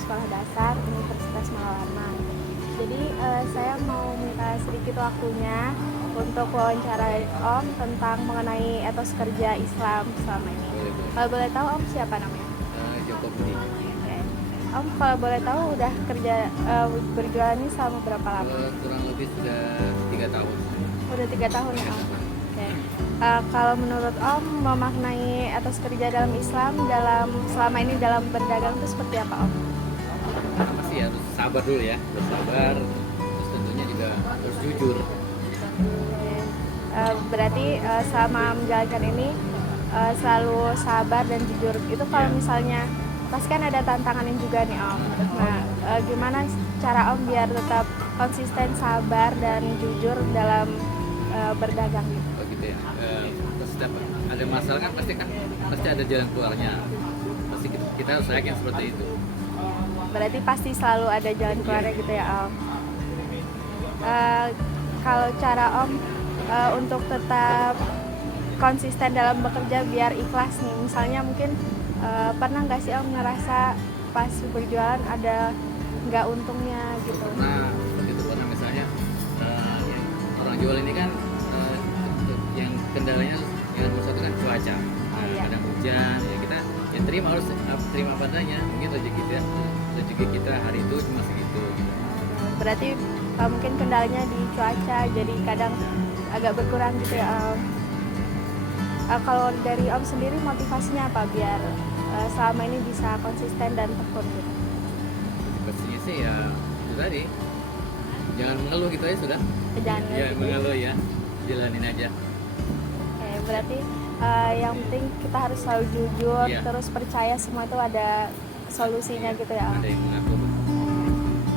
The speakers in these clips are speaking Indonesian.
Sekolah Dasar Universitas Malawarna. Jadi saya mau minta sedikit waktunya untuk wawancara Om tentang mengenai etos kerja Islam selama ini. Kalau boleh tahu Om siapa namanya? Joko Budi. Oke. Om kalau boleh tahu udah kerja berjualan ini selama berapa lama? Kurang lebih sudah 3 tahun. Udah 3 tahun ya Om. Oke. Kalau menurut Om memaknai etos kerja dalam Islam selama ini dalam berdagang itu seperti apa Om? Pertama sih harus sabar dulu ya, bersabar. Terus tentunya juga harus jujur. Oke. Berarti selama menjalankan ini selalu sabar dan jujur. Itu kalau misalnya pasti kan ada tantangannya juga nih Om. Nah, gimana cara Om biar tetap konsisten sabar dan jujur dalam berdagang gitu? Oh gitu ya. Terus ada masalah kan pasti ada jalan keluarnya. Pasti kita harus yakin seperti itu. Berarti pasti selalu ada jalan keluarnya gitu ya Om. Kalau cara Om untuk tetap konsisten dalam bekerja biar ikhlas nih, misalnya mungkin pernah nggak sih Om ngerasa pas berjualan ada nggak untungnya gitu? Nah, seperti itu karena misalnya yang orang jual ini kan yang kendalanya yang nomor satu kan cuaca. Iya. Kadang hujan, ya kita yang harus terima padanya. Mungkin rezeki kita hari itu cuma segitu. Gitu. Berarti mungkin kendalanya di cuaca, jadi kadang agak berkurang gitu ya Om. Kalau dari Om sendiri motivasinya apa biar selama ini bisa konsisten dan tekun gitu? Pastinya sih ya itu tadi, jangan mengeluh gitu aja sudah. Jangan Mengeluh ya, jalanin aja. Oke, berarti yang penting kita harus selalu jujur, Iya. terus percaya semua itu ada solusinya gitu ya Om. Ada yang mengaku.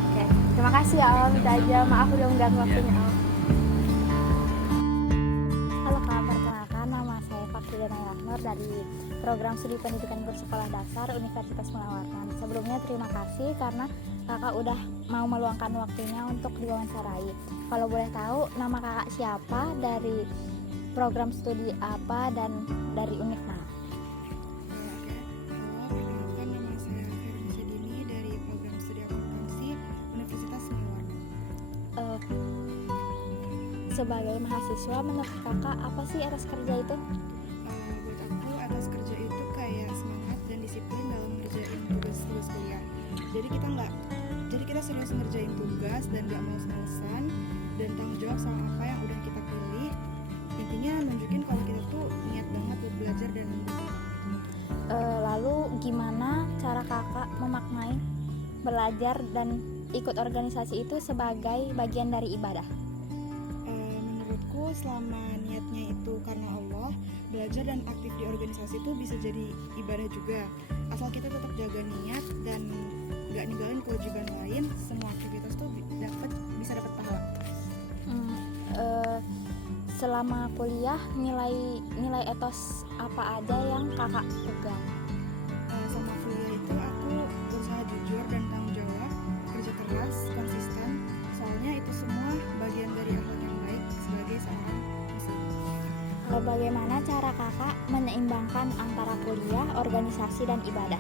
Oke, terima kasih ya Om, itu aja. Maaf udah mengganggu waktunya Om. Halo Kak, perkenalkan nama saya Fakridana Yaknur dari Program Studi Pendidikan Bersekolah Dasar Universitas Malawarna. Sebelumnya terima kasih karena Kakak udah mau meluangkan waktunya untuk diwawancarai. Kalau boleh tahu nama Kakak siapa, dari program studi apa, dan dari unit mana? Halo, perkenalkan nama saya Firman Dini dari program studi akuntansi Universitas Malawarna. Sebagai mahasiswa, menurut Kakak apa sih etos kerja itu? Buat aku etos kerja itu kayak semangat dan disiplin dalam ngerjain tugas kuliah. Jadi kita serius ngerjain tugas dan gak males-malesan dan tanggung jawab sama apa yang udah kita pilih. Intinya nunjukin kalau kita tuh niat banget buat belajar dan Lalu gimana cara Kakak memaknai belajar dan ikut organisasi itu sebagai bagian dari ibadah? Menurutku selama niatnya itu karena Allah, belajar dan aktif di organisasi itu bisa jadi ibadah juga. Asal kita tetap jaga niat dan gak ninggalin kewajiban lain, semua aktivitas tuh bisa dapat pahala. Selama kuliah, nilai etos apa aja yang Kakak pegang? Sama kuliah itu aku berusaha jujur dan tanggung jawab, kerja keras, konsisten. Soalnya itu semua bagian dari akhlak yang baik sebagai seorang muslim. Bagaimana cara Kakak menyeimbangkan antara kuliah, organisasi, dan ibadah?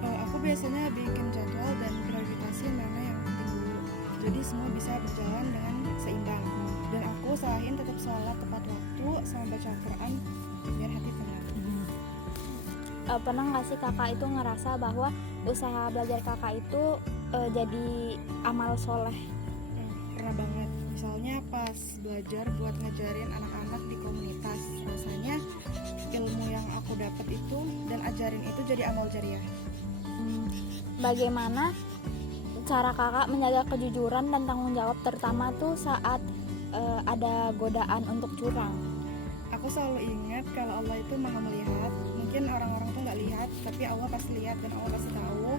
Aku biasanya bikin jadwal dan prioritasasi mana yang penting dulu. Jadi semua bisa berjalan dengan seimbang. Dan aku usahain tetap sholat tepat waktu sama baca Al-Quran biar hati tenang. Pernah nggak sih Kakak itu ngerasa bahwa usaha belajar Kakak itu jadi amal soleh? Pernah banget. Misalnya pas belajar buat ngajarin anak-anak di komunitas, rasanya ilmu yang aku dapat itu dan ajarin itu jadi amal jariah. Bagaimana cara Kakak menjaga kejujuran dan tanggung jawab, terutama tuh saat ada godaan untuk curang? Aku selalu ingat kalau Allah itu maha melihat. Mungkin orang-orang tuh nggak lihat, tapi Allah pasti lihat dan Allah pasti tahu.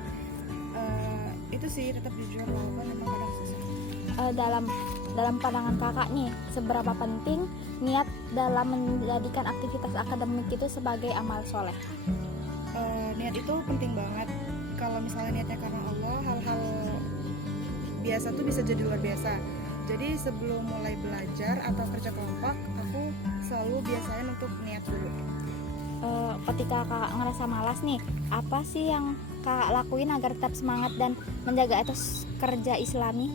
Itu sih, tetap jujur walaupun memang kadang susah. Dalam pandangan Kakak nih, seberapa penting niat dalam menjadikan aktivitas akademik itu sebagai amal soleh? Niat itu penting banget. Kalau misalnya niatnya karena Allah, hal-hal biasa tuh bisa jadi luar biasa. Jadi sebelum mulai belajar atau kerja kelompok, aku selalu biasain untuk niat dulu. Ketika Kakak ngerasa malas nih, apa sih yang kakak lakuin agar tetap semangat dan menjaga etos kerja Islami?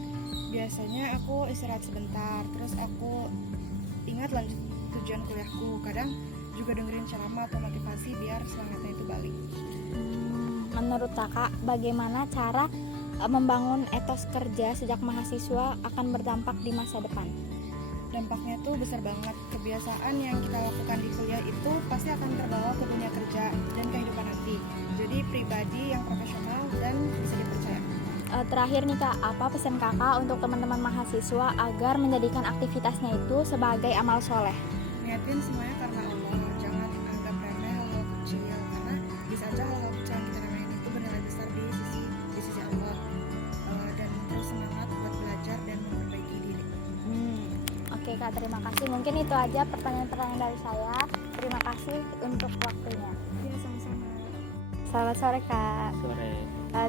Biasanya aku istirahat sebentar, terus aku ingat lanjut tujuan kuliahku. Kadang juga dengerin ceramah atau motivasi biar semangatnya itu balik. Menurut kakak, bagaimana cara membangun etos kerja sejak mahasiswa akan berdampak di masa depan? Dampaknya tuh besar banget. Kebiasaan yang kita lakukan di kuliah itu pasti akan terbawa ke dunia kerja dan kehidupan nanti. Jadi pribadi yang profesional dan bisa dipercaya. Terakhir nih kak, apa pesan kakak untuk teman-teman mahasiswa agar menjadikan aktivitasnya itu sebagai amal soleh? Niatin semuanya karena Allah, jangan anggap remeh hal-hal kecil, karena bisa aja hal-hal kecil yang kita remehin itu bernilai besar di sisi Allah. Dan terus semangat buat belajar dan memperbaiki diri. Oke kak, terima kasih. Mungkin itu aja pertanyaan-pertanyaan dari saya. Terima kasih untuk waktunya. Ya, sama-sama. Selamat sore kak. Sore.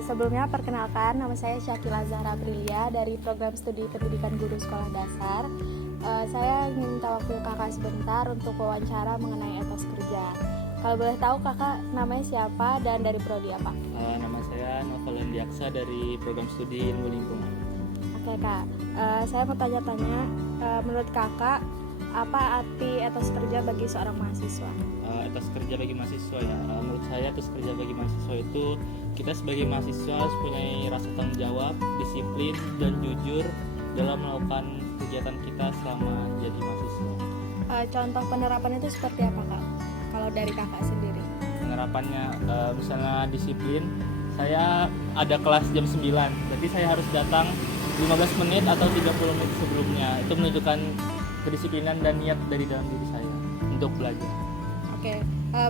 Sebelumnya perkenalkan, nama saya Syakila Zahra Aprilia dari program studi pendidikan guru sekolah dasar. Saya ingin minta waktu kakak sebentar untuk wawancara mengenai etos kerja. Kalau boleh tahu kakak namanya siapa dan dari prodi apa? Nama saya Novalan Diaksa dari program studi ilmu lingkungan. Oke kak, saya mau tanya-tanya, menurut kakak apa arti etos kerja bagi seorang mahasiswa? Etos kerja bagi mahasiswa ya, menurut saya etos kerja bagi mahasiswa itu kita sebagai mahasiswa harus punya rasa tanggung jawab, disiplin dan jujur dalam melakukan kegiatan kita selama jadi mahasiswa. Contoh penerapan itu seperti apa kak? Kalau dari kakak sendiri? Penerapannya misalnya disiplin, saya ada kelas jam 9, jadi saya harus datang 15 menit atau 30 menit sebelumnya. Itu menunjukkan kedisiplinan dan niat dari dalam diri saya untuk belajar. Oke,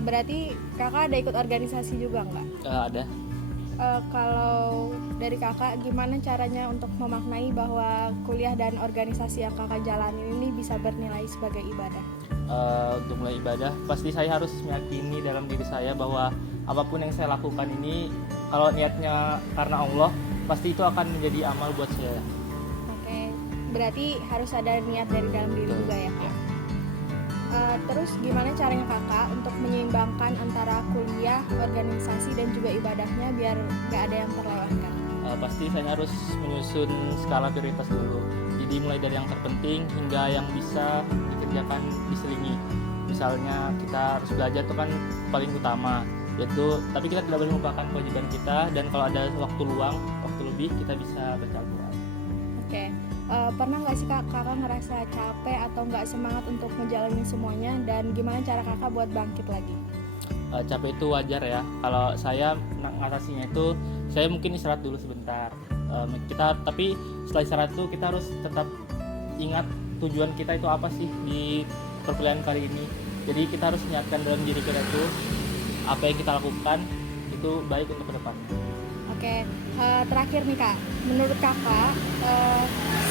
berarti kakak ada ikut organisasi juga nggak? Ada. Kalau dari kakak, gimana caranya untuk memaknai bahwa kuliah dan organisasi yang kakak jalani ini bisa bernilai sebagai ibadah? Untuk mulai ibadah, pasti saya harus meyakini dalam diri saya bahwa apapun yang saya lakukan ini, kalau niatnya karena Allah, pasti itu akan menjadi amal buat saya. Oke, berarti harus ada niat dari dalam diri juga ya kak? Terus gimana caranya kakak untuk menyeimbangkan antara kuliah, organisasi dan juga ibadahnya biar nggak ada yang terlewatkan? Pasti saya harus menyusun skala prioritas dulu. Jadi mulai dari yang terpenting hingga yang bisa dikerjakan diselingi. Misalnya kita harus belajar itu kan paling utama, yaitu tapi kita tidak boleh melupakan kewajiban kita, dan kalau ada waktu luang, waktu lebih, kita bisa baca Al-Quran. Oke, pernah nggak sih kakak ngerasa capek atau nggak semangat untuk menjalani semuanya, dan gimana cara kakak buat bangkit lagi? Capek itu wajar ya. Kalau saya mengatasinya itu, saya mungkin istirahat dulu sebentar. Tapi setelah istirahat itu kita harus tetap ingat tujuan kita itu apa sih di perkuliahan kali ini. Jadi kita harus niatkan dalam diri kita itu apa yang kita lakukan itu baik untuk kedepannya. Oke, terakhir nih kak, menurut kakak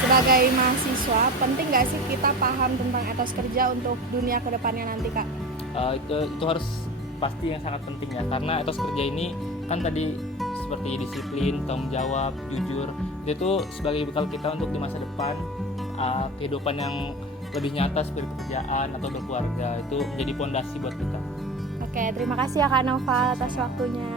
sebagai mahasiswa penting nggak sih kita paham tentang etos kerja untuk dunia kedepannya nanti kak? Itu harus pasti yang sangat penting ya, karena etos kerja ini kan tadi seperti disiplin, tanggung jawab, jujur, itu sebagai bekal kita untuk di masa depan, kehidupan yang lebih nyata seperti pekerjaan atau berkeluarga, itu menjadi fondasi buat kita. Oke, terima kasih ya Kak Noval atas waktunya.